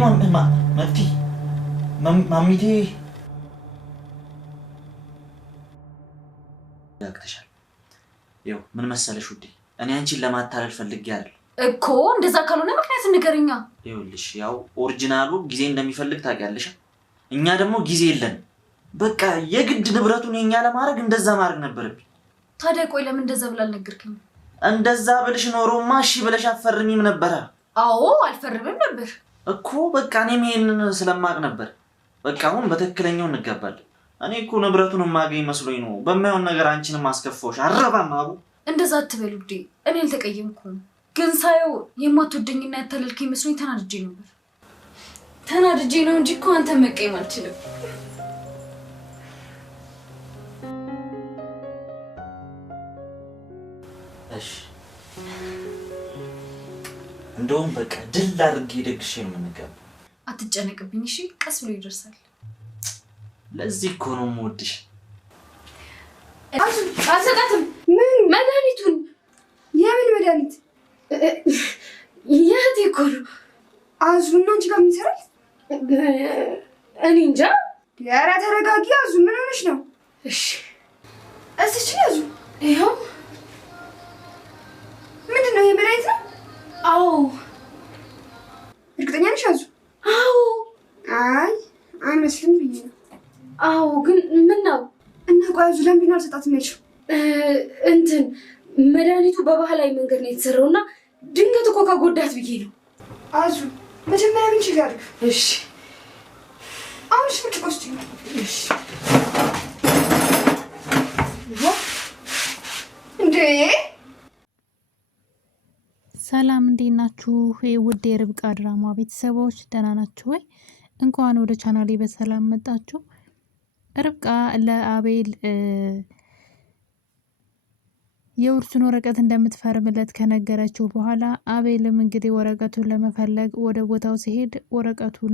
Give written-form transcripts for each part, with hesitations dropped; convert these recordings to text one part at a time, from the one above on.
መቲ ማሚቴ ያክተሻል። ይኸው ምን መሰለሽ ውዴ፣ እኔ አንቺን ለማታለል ፈልጌ አይደል እኮ። እንደዛ ካልሆነ ምክንያት ንገረኛ። ይኸውልሽ ያው ኦሪጂናሉ ጊዜ እንደሚፈልግ ታውቂያለሽ። እኛ ደግሞ ጊዜ የለን። በቃ የግድ ንብረቱን የኛ ለማድረግ እንደዛ ማድረግ ነበረብኝ። ታዲያ ቆይ ለምን እንደዛ ብላ አልነገርከኝ? እንደዛ ብልሽ ኖሮማ እሺ ብለሽ አትፈርሚም ነበር። አዎ አልፈርምም ነበር እኮ። በቃ እኔም ይሄንን ስለማቅ ነበር። በቃ አሁን በትክክለኛው እንጋባለን። እኔ እኮ ንብረቱን ማገኝ መስሎኝ ነው በማይሆን ነገር አንቺንም አስከፋውሽ። አረባም አቡ እንደዛ አትበል ውዴ። እኔ አልተቀየምኩም፣ ግን ሳየው የማትወደኝና ያታለልከኝ መስሎኝ ተናድጄ ነበር። ተናድጄ ነው እንጂ እኮ አንተ መቀየም አልችልም። እሺ እንደውም በቃ ድል አድርጌ ደግሼ ነው የምንጋባው። አትጨነቅብኝ እሺ፣ ቀስ ብሎ ይደርሳል። ለዚህ እኮ ነው የምወድሽ። አልሰጣትም። ምን መድኃኒቱን? የምን መድኃኒት? የእህቴ እኮ ነው። አዙና አንቺ ጋር ምን ይሰራል? እኔ እንጃ። ኧረ ተረጋጊ አዙ፣ ምን ሆነሽ ነው? እሺ እስኪ ያዙ። ይኸው። ምንድን ነው? የመድኃኒት ነው? አዎ። እርግጠኛ ነሽ አዙ? አዎ። አይ አይመስልም ብዬ ነው። አዎ ግን ምን ነው? እና ቆይ አዙ ለምንድን ነው አልሰጣትም ያልሽው? እንትን መድኃኒቱ በባህላዊ መንገድ ነው የተሰራውና ድንገት እኮ ከጎዳት ብዬ ነው። አዙ መጀመሪያ ምን ችግር? እሺ አሁን እሺ ብቻ ቆስቲ። እሺ እንዴ ሰላም እንዴት ናችሁ? ውድ የርብቃ ድራማ ቤተሰቦች ደህና ናችሁ ወይ? እንኳን ወደ ቻናሌ በሰላም መጣችሁ። ርብቃ ለአቤል የውርሱን ወረቀት እንደምትፈርምለት ከነገረችው በኋላ አቤልም እንግዲህ ወረቀቱን ለመፈለግ ወደ ቦታው ሲሄድ ወረቀቱን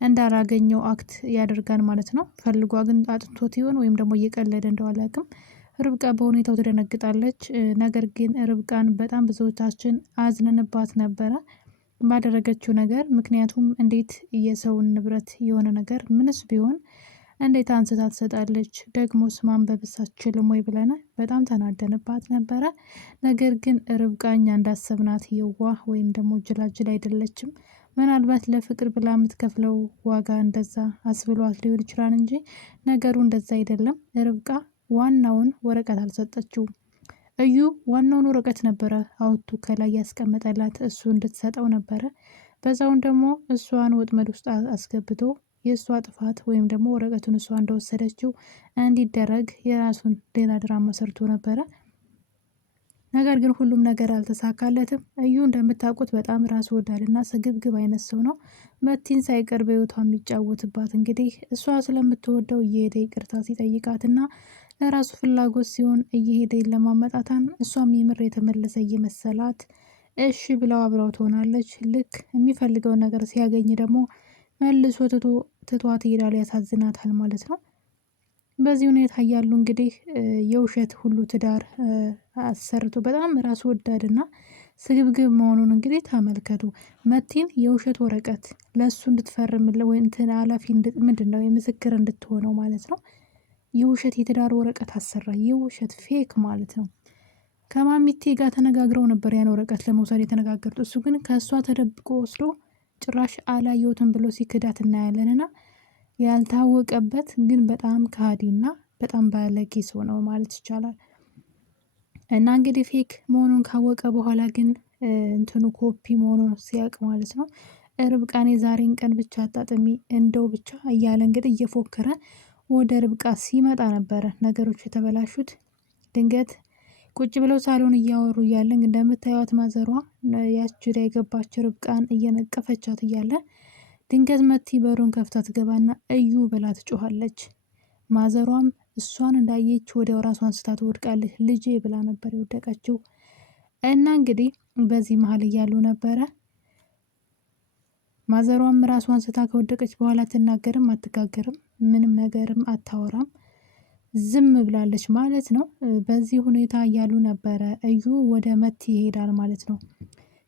እንዳላገኘው አክት ያደርጋል ማለት ነው። ፈልጓ ግን አጥቶት ይሆን ወይም ደግሞ እየቀለደ እንደው አላውቅም። ርብቃ በሁኔታው ትደነግጣለች። ነገር ግን ርብቃን በጣም ብዙዎቻችን አዝነንባት ነበረ ባደረገችው ነገር። ምክንያቱም እንዴት የሰውን ንብረት የሆነ ነገር ምንስ ቢሆን እንዴት አንስታ ትሰጣለች? ደግሞስ ማንበብስ አትችልም ወይ ብለን በጣም ተናደንባት ነበረ። ነገር ግን ርብቃ እኛ እንዳሰብናት የዋህ ወይም ደግሞ ጅላጅል አይደለችም። ምናልባት ለፍቅር ብላ የምትከፍለው ዋጋ እንደዛ አስብሏት ሊሆን ይችላል እንጂ ነገሩ እንደዛ አይደለም። ርብቃ ዋናውን ወረቀት አልሰጠችውም። እዩ ዋናውን ወረቀት ነበረ አውጥቶ ከላይ ያስቀመጠላት፣ እሱ እንድትሰጠው ነበረ። በዛውን ደግሞ እሷን ወጥመድ ውስጥ አስገብቶ የእሷ ጥፋት ወይም ደግሞ ወረቀቱን እሷ እንደወሰደችው እንዲደረግ የራሱን ሌላ ድራማ ሰርቶ ነበረ። ነገር ግን ሁሉም ነገር አልተሳካለትም። እዩ እንደምታውቁት በጣም ራስ ወዳድና ስግብግብ አይነት ሰው ነው። መቲን ሳይቀር በህይወቷ የሚጫወትባት እንግዲህ እሷ ስለምትወደው እየሄደ ይቅርታ ሲጠይቃትና ለራሱ ፍላጎት ሲሆን እየሄደ ለማመጣታን እሷም የምር የተመለሰ እየመሰላት እሺ ብለው አብረው ትሆናለች። ልክ የሚፈልገውን ነገር ሲያገኝ ደግሞ መልሶ ትቷት ይሄዳል። ያሳዝናታል ማለት ነው። በዚህ ሁኔታ እያሉ እንግዲህ የውሸት ሁሉ ትዳር አሰርቶ በጣም ራስ ወዳድና ስግብግብ መሆኑን እንግዲህ ተመልከቱ። መቲን የውሸት ወረቀት ለሱ እንድትፈርምለው ወይ እንትን ኃላፊ ምንድነው የምስክር እንድትሆነው ማለት ነው። የውሸት የትዳር ወረቀት አሰራ። የውሸት ፌክ ማለት ነው። ከማሚቴ ጋር ተነጋግረው ነበር ያን ወረቀት ለመውሰድ የተነጋገሩት። እሱ ግን ከእሷ ተደብቆ ወስዶ ጭራሽ አላየሁትም ብሎ ሲክዳት እናያለንና ያልታወቀበት ግን በጣም ከሃዲና በጣም ባለጌ ሰው ነው ማለት ይቻላል። እና እንግዲህ ፌክ መሆኑን ካወቀ በኋላ ግን እንትኑ ኮፒ መሆኑን ሲያውቅ ማለት ነው ርብቃኔ ዛሬን ቀን ብቻ አጣጥሚ እንደው ብቻ እያለ እንግዲህ እየፎከረ ወደ ርብቃ ሲመጣ ነበረ ነገሮች የተበላሹት። ድንገት ቁጭ ብለው ሳሎን እያወሩ እያለ እንደምታዩት ማዘሯ ያቺ ላይ የገባች ርብቃን እየነቀፈቻት እያለ ድንገት መቲ በሩን ከፍታ ትገባና እዩ ብላ ትጮኻለች። ማዘሯም እሷን እንዳየች ወዲያው ራሷን ስታ ትወድቃለች። ልጄ ብላ ነበር የወደቀችው። እና እንግዲህ በዚህ መሀል እያሉ ነበረ ማዘሯም ራሷን ስታ ከወደቀች በኋላ አትናገርም፣ አትጋገርም፣ ምንም ነገርም አታወራም፣ ዝም ብላለች ማለት ነው። በዚህ ሁኔታ እያሉ ነበረ እዩ ወደ መቲ ይሄዳል ማለት ነው።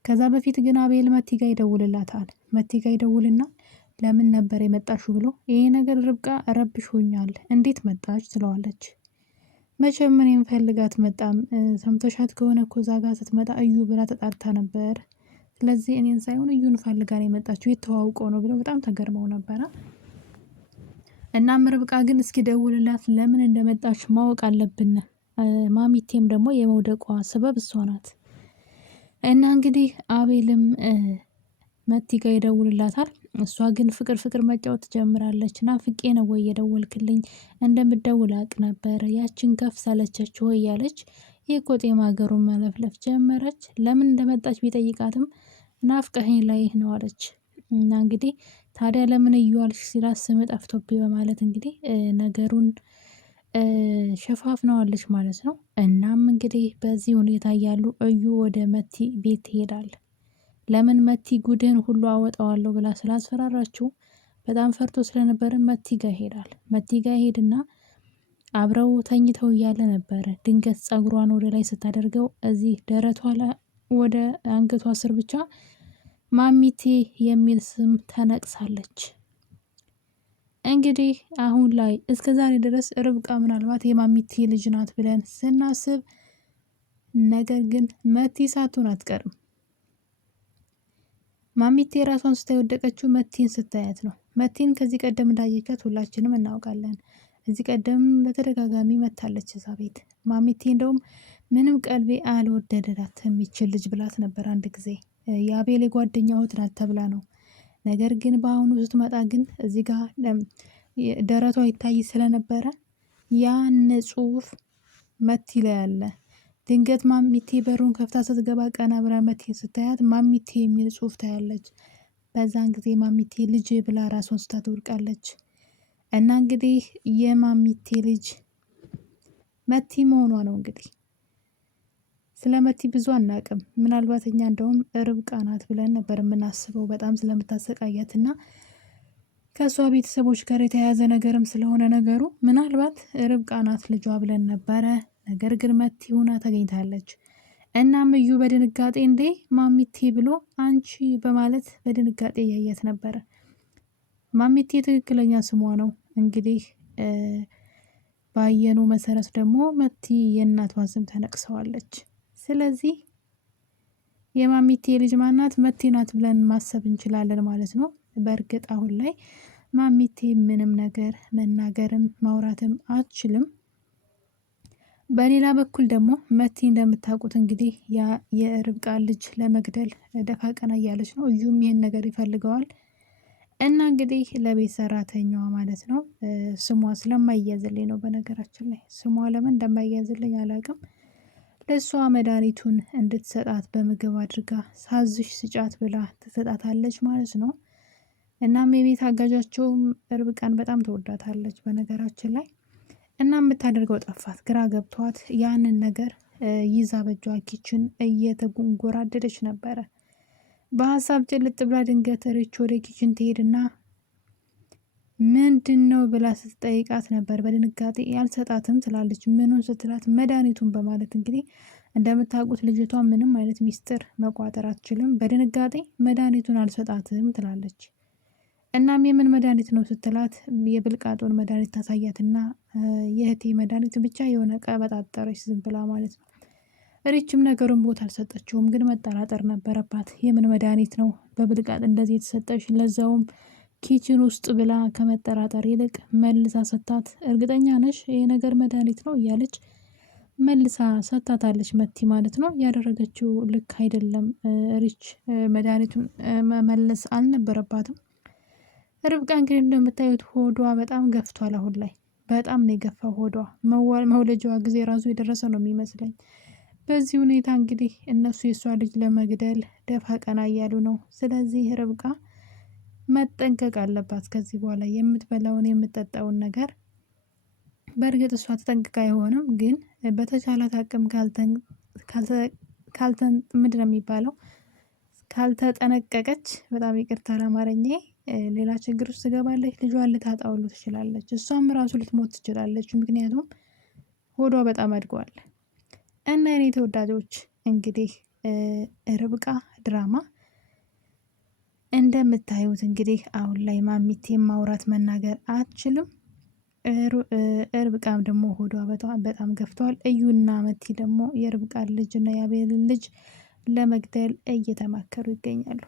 ከዛ በፊት ግን አቤል መቲ ጋ ይደውልላታል። መቲ ጋ ይደውልና ለምን ነበር የመጣሽው ብሎ ይሄ ነገር ርብቃ ረብሾኛል እንዴት መጣች ትለዋለች። መቼም እኔን ፈልጋት መጣም ሰምተሻት ከሆነ እኮ እዛ ጋር ስትመጣ እዩ ብላ ተጣርታ ነበር። ስለዚህ እኔን ሳይሆን እዩን ፈልጋ ነው የመጣችው የተዋውቀው ነው ብለው በጣም ተገርመው ነበረ። እናም ርብቃ ግን እስኪ ደውልላት ለምን እንደመጣች ማወቅ አለብን። ማሚቴም ደግሞ የመውደቋ ሰበብ እሷ ናት። እና እንግዲህ አቤልም መቲ ጋ ይደውልላታል። እሷ ግን ፍቅር ፍቅር መጫወት ትጀምራለች። ናፍቄ ነው ወይ የደወልክልኝ? እንደምትደውል አውቅ ነበር። ያችን ከፍ ሳለቸች ወይ እያለች የቆጤማ ሀገሩን መለፍለፍ ጀመረች። ለምን እንደመጣች ቢጠይቃትም ናፍቀኸኝ ላይ ነው አለች። እና እንግዲህ ታዲያ ለምን እዩ አልሽ ሲላት ስም ጠፍቶብኝ በማለት እንግዲህ ነገሩን ሸፋፍነዋለች ማለት ነው። እናም እንግዲህ በዚህ ሁኔታ እያሉ እዩ ወደ መቲ ቤት ይሄዳል። ለምን መቲ ጉድህን ሁሉ አወጣዋለሁ ብላ ስላስፈራራችው በጣም ፈርቶ ስለነበረ መቲ ጋ ይሄዳል። መቲ ጋ ይሄድና አብረው ተኝተው እያለ ነበረ ድንገት ፀጉሯን ወደ ላይ ስታደርገው እዚህ ደረቷ ላይ ወደ አንገቷ ስር ብቻ ማሚቴ የሚል ስም ተነቅሳለች። እንግዲህ አሁን ላይ እስከ ዛሬ ድረስ ርብቃ ምናልባት የማሚቴ ልጅ ናት ብለን ስናስብ፣ ነገር ግን መቲ ሳትሆን አትቀርም። ማሚቴ ራሷን ስታይ ወደቀችው መቲን ስታያት ነው። መቲን ከዚህ ቀደም እንዳየቻት ሁላችንም እናውቃለን። እዚህ ቀደም በተደጋጋሚ መታለች እዛ ቤት። ማሚቴ እንደውም ምንም ቀልቤ አልወደደላት የሚችል ልጅ ብላት ነበር አንድ ጊዜ። የአቤል የጓደኛ እህት ናት ተብላ ነው። ነገር ግን በአሁኑ ስትመጣ ግን እዚህ ጋር ደረቷ ይታይ ስለነበረ ያን ጽሁፍ መቲ ላይ አለ። ድንገት ማሚቴ በሩን ከፍታ ስትገባ ቀና ብላ መቲ ስታያት ማሚቴ የሚል ጽሁፍ ታያለች። በዛን ጊዜ ማሚቴ ልጅ ብላ ራሷን ስታ ትወድቃለች። እና እንግዲህ የማሚቴ ልጅ መቲ መሆኗ ነው። እንግዲህ ስለ መቲ ብዙ አናቅም። ምናልባት እኛ እንደውም ርብቃ ናት ብለን ነበር የምናስበው በጣም ስለምታሰቃያት እና ከእሷ ቤተሰቦች ጋር የተያያዘ ነገርም ስለሆነ ነገሩ ምናልባት ርብቃ ናት ልጇ ብለን ነበረ። ነገር ግን መቲ ሆና ተገኝታለች። እናም እዩ በድንጋጤ እንዴ ማሚቴ ብሎ አንቺ በማለት በድንጋጤ እያያት ነበረ። ማሚቴ ትክክለኛ ስሟ ነው። እንግዲህ ባየኑ መሰረት ደግሞ መቲ የእናቷን ስም ተነቅሰዋለች። ስለዚህ የማሚቴ ልጅ ማናት? መቲ ናት ብለን ማሰብ እንችላለን ማለት ነው። በእርግጥ አሁን ላይ ማሚቴ ምንም ነገር መናገርም ማውራትም አትችልም። በሌላ በኩል ደግሞ መቲ እንደምታውቁት እንግዲህ የርብቃ ልጅ ለመግደል ደፋ ቀና እያለች ነው። እዩም ይህን ነገር ይፈልገዋል። እና እንግዲህ ለቤት ሰራተኛዋ ማለት ነው ስሟ ስለማይያዝልኝ ነው። በነገራችን ላይ ስሟ ለምን እንደማይያዝልኝ አላውቅም። ለእሷ መድኃኒቱን እንድትሰጣት በምግብ አድርጋ ሳዝሽ ስጫት ብላ ትሰጣታለች ማለት ነው። እናም የቤት አጋዣቸውም ርብቃን በጣም ተወዳታለች በነገራችን ላይ። እና የምታደርገው ጠፋት፣ ግራ ገብቷት ያንን ነገር ይዛ በጇ ኪችን እየተጎራደደች ነበረ። በሀሳብ ጭልጥ ብላ ድንገት ርች ወደ ኪችን ትሄድና ምንድን ነው ብላ ስትጠይቃት ነበር። በድንጋጤ ያልሰጣትም ትላለች። ምኑን ስትላት መድኃኒቱን በማለት እንግዲህ እንደምታውቁት ልጅቷ ምንም አይነት ሚስጥር መቋጠር አትችልም። በድንጋጤ መድኃኒቱን አልሰጣትም ትላለች። እናም የምን መድኃኒት ነው ስትላት የብልቃጦን መድኃኒት ታሳያትና የእህቴ መድኃኒት ብቻ የሆነ ቀበጣጠረች ዝም ብላ ማለት ነው። ሪችም ነገሩን ቦታ አልሰጠችውም፣ ግን መጠራጠር ነበረባት። የምን መድኃኒት ነው በብልቃጥ እንደዚህ የተሰጠሽ ለዛውም ኪችን ውስጥ ብላ ከመጠራጠር ይልቅ መልሳ ሰታት እርግጠኛ ነሽ ይሄ ነገር መድኃኒት ነው እያለች መልሳ ሰታታለች መቲ ማለት ነው። ያደረገችው ልክ አይደለም። ሪች መድኃኒቱን መመለስ አልነበረባትም። ርብቃ እንግዲህ እንደምታዩት ሆዷ በጣም ገፍቷል። አሁን ላይ በጣም ነው የገፋው ሆዷ። መውለጃዋ ጊዜ ራሱ የደረሰ ነው የሚመስለኝ። በዚህ ሁኔታ እንግዲህ እነሱ የእሷ ልጅ ለመግደል ደፋ ቀና እያሉ ነው። ስለዚህ ርብቃ መጠንቀቅ አለባት ከዚህ በኋላ የምትበላውን የምትጠጣውን ነገር። በእርግጥ እሷ ተጠንቅቃ አይሆንም፣ ግን በተቻላት አቅም ምንድን ነው የሚባለው ካልተጠነቀቀች፣ በጣም ይቅርታ ለአማርኛ፣ ሌላ ችግር ውስጥ ትገባለች። ልጇን ልታጣውሉ ትችላለች። እሷም ራሱ ልትሞት ትችላለች። ምክንያቱም ሆዷ በጣም አድጓል። እና የኔ ተወዳጆች እንግዲህ ርብቃ ድራማ እንደምታዩት እንግዲህ አሁን ላይ ማሚቴ ማውራት መናገር አትችልም። ርብቃም ደግሞ ሆዷ በጣም ገፍቷል። እዩና መቲ ደግሞ የርብቃን ልጅ እና የአቤልን ልጅ ለመግደል እየተማከሩ ይገኛሉ።